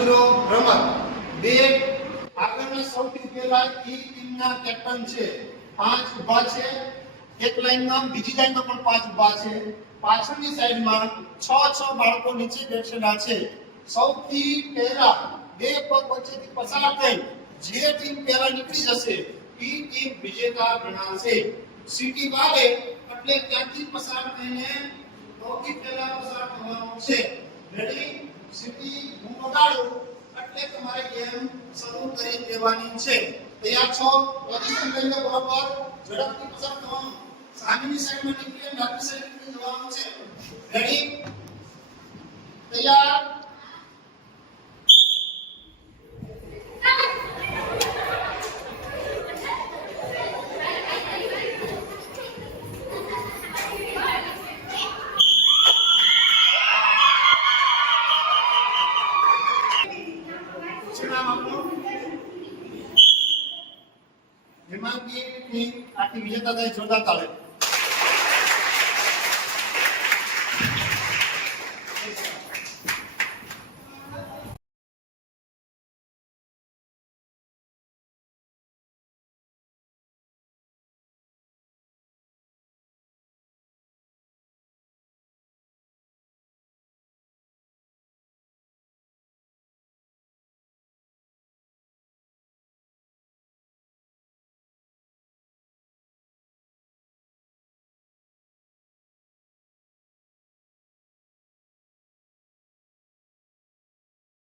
અધૂરો રમત. બે, આગળના સૌથી પહેલા ઈ ટીમના કેપ્ટન છે. પાંચ ઊભા છે. એક લાઈનમાં બીજી લાઈનમાં પણ પાંચ ઊભા છે. પાછળની સાઈડમાં છ છ બાળકો નીચે બેઠેલા છે. સૌથી પહેલા બે પગ વચ્ચેથી પસાર થઈ જે ટીમ પહેલા નીકળી જશે, ઈ ટીમ વિજેતા ગણાશે. સીટી વાગે એટલે ત્યાંથી પસાર થઈને સૌથી પહેલા પસાર થવાનું છે. રેડી હું વગાડું એટલે તમારે ગેમ શરૂ કરી દેવાની છે. તૈયાર છો? પોઝિશન લઈને બરોબર ઝડપથી પસાર થવાનું સામેની સાઈડમાં નીકળીને ડાબી સાઈડ જવાનું છે. રેડી તૈયાર? શું નામ આપનું હેમાંગી ટીમ આખી વિજેતા થાય જોરદાર તાળે